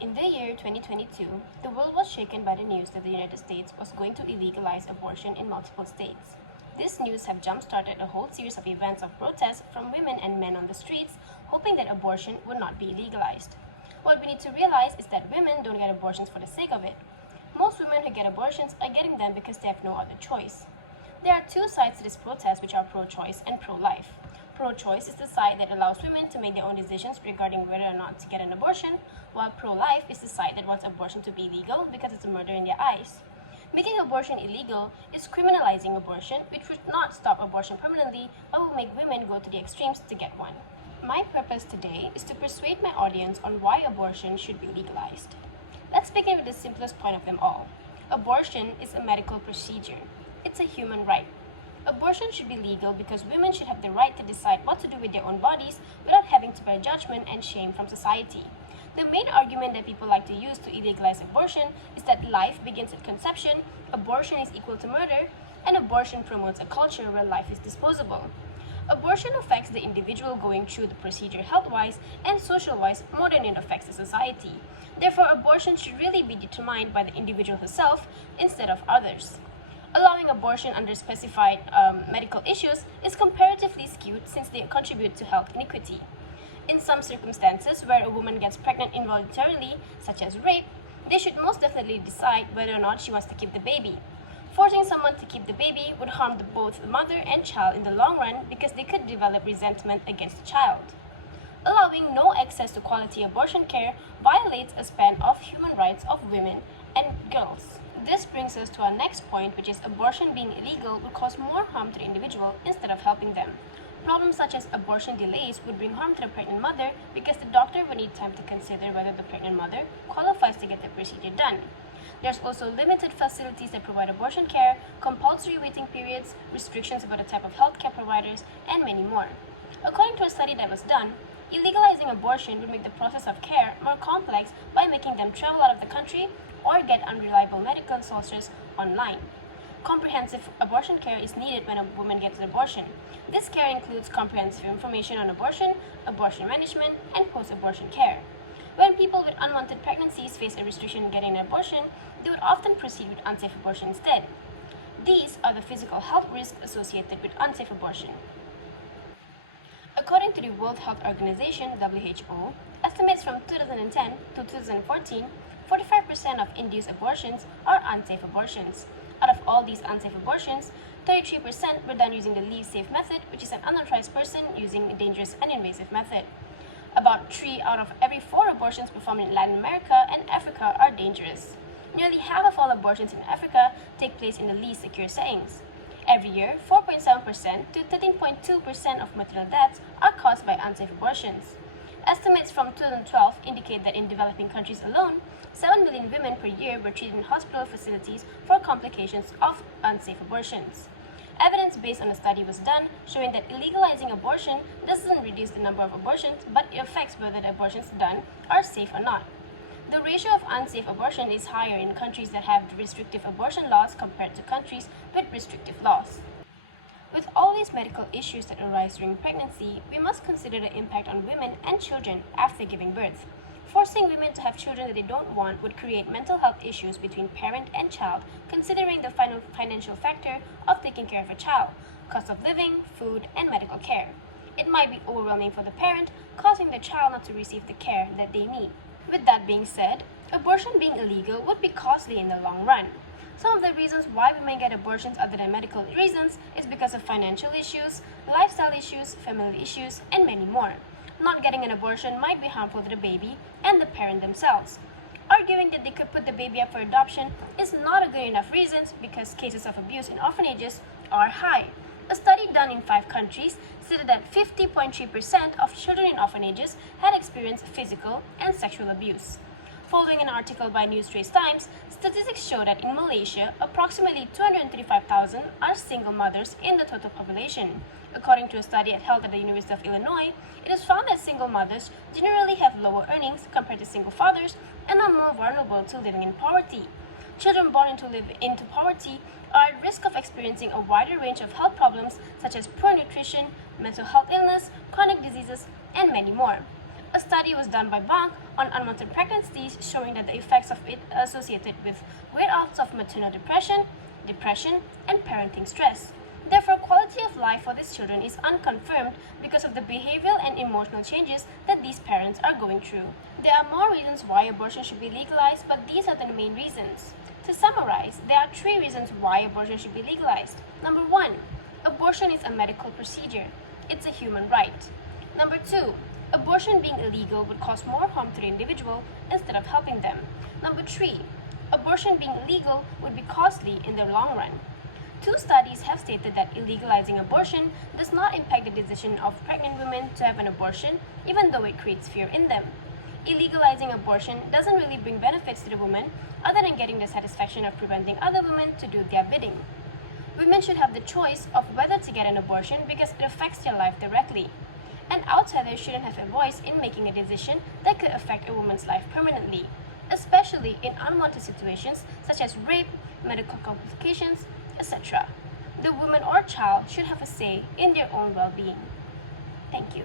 In the year 2022, the world was shaken by the news that the United States was going to illegalize abortion in multiple states. This news have jump-started a whole series of events of protest from women and men on the streets, hoping that abortion would not be legalized. What we need to realize is that women don't get abortions for the sake of it. Most women who get abortions are getting them because they have no other choice. There are two sides to this protest, which are pro-choice and pro-life. Pro-choice is the side that allows women to make their own decisions regarding whether or not to get an abortion, while pro-life is the side that wants abortion to be legal because it's a murder in their eyes. Making abortion illegal is criminalizing abortion, which would not stop abortion permanently, but will make women go to the extremes to get one. My purpose today is to persuade my audience on why abortion should be legalized. Let's begin with the simplest point of them all. Abortion is a medical procedure. It's a human right. Abortion should be legal because women should have the right to decide what to do with their own bodies without having to bear judgment and shame from society. The main argument that people like to use to illegalize abortion is that life begins at conception, abortion is equal to murder, and abortion promotes a culture where life is disposable. Abortion affects the individual going through the procedure health-wise and social-wise more than it affects the society. Therefore, abortion should really be determined by the individual herself instead of others. Allowing abortion under specified medical issues is comparatively skewed since they contribute to health inequity. In some circumstances where a woman gets pregnant involuntarily, such as rape, they should most definitely decide whether or not she wants to keep the baby. Forcing someone to keep the baby would harm both the mother and child in the long run because they could develop resentment against the child. Allowing no access to quality abortion care violates a span of human rights of women and girls. This brings us to our next point, which is abortion being illegal would cause more harm to the individual instead of helping them. Problems such as abortion delays would bring harm to the pregnant mother because the doctor would need time to consider whether the pregnant mother qualifies to get the procedure done. There's also limited facilities that provide abortion care, compulsory waiting periods, restrictions about the type of healthcare providers, and many more. According to a study that was done, illegalizing abortion would make the process of care more complex by making them travel out of the country or get unreliable medical sources online. Comprehensive abortion care is needed when a woman gets an abortion. This care includes comprehensive information on abortion, abortion management, and post-abortion care. When people with unwanted pregnancies face a restriction in getting an abortion, they would often proceed with unsafe abortion instead. These are the physical health risks associated with unsafe abortion. According to the World Health Organization, WHO, estimates from 2010 to 2014, 45% of induced abortions are unsafe abortions. Out of all these unsafe abortions, 33% were done using the least safe method, which is an unauthorized person using a dangerous and invasive method. About 3 out of every 4 abortions performed in Latin America and Africa are dangerous. Nearly half of all abortions in Africa take place in the least secure settings. Every year, 4.7% to 13.2% of maternal deaths are caused by unsafe abortions. Estimates from 2012 indicate that in developing countries alone, 7 million women per year were treated in hospital facilities for complications of unsafe abortions. Evidence based on a study was done showing that illegalizing abortion doesn't reduce the number of abortions, but it affects whether the abortions done are safe or not. The ratio of unsafe abortion is higher in countries that have restrictive abortion laws compared to countries with restrictive laws. With all these medical issues that arise during pregnancy, we must consider the impact on women and children after giving birth. Forcing women to have children that they don't want would create mental health issues between parent and child, considering the financial factor of taking care of a child, cost of living, food, and medical care. It might be overwhelming for the parent, causing the child not to receive the care that they need. With that being said, abortion being illegal would be costly in the long run. Some of the reasons why women get abortions other than medical reasons is because of financial issues, lifestyle issues, family issues, and many more. Not getting an abortion might be harmful to the baby and the parent themselves. Arguing that they could put the baby up for adoption is not a good enough reason because cases of abuse in orphanages are high. A study done in 5 countries stated that 50.3% of children in orphanages had experienced physical and sexual abuse. Following an article by News Straits Times, statistics show that in Malaysia, approximately 235,000 are single mothers in the total population. According to a study held at the University of Illinois, it is found that single mothers generally have lower earnings compared to single fathers and are more vulnerable to living in poverty. Children born into poverty are at risk of experiencing a wider range of health problems such as poor nutrition, mental health illness, chronic diseases, and many more. A study was done by Bank on unwanted pregnancies showing that the effects of it are associated with great odds of maternal depression, and parenting stress. Therefore, quality of life for these children is unconfirmed because of the behavioral and emotional changes that these parents are going through. There are more reasons why abortion should be legalized, but these are the main reasons. To summarize, there are 3 reasons why abortion should be legalized. Number 1, abortion is a medical procedure. It's a human right. Number 2, abortion being illegal would cause more harm to the individual instead of helping them. Number 3, abortion being illegal would be costly in the long run. 2 studies have stated that illegalizing abortion does not impact the decision of pregnant women to have an abortion, even though it creates fear in them. Illegalizing abortion doesn't really bring benefits to the woman other than getting the satisfaction of preventing other women to do their bidding. Women should have the choice of whether to get an abortion because it affects their life directly. And outsiders shouldn't have a voice in making a decision that could affect a woman's life permanently, especially in unwanted situations such as rape, medical complications, etc. The woman or child should have a say in their own well-being. Thank you.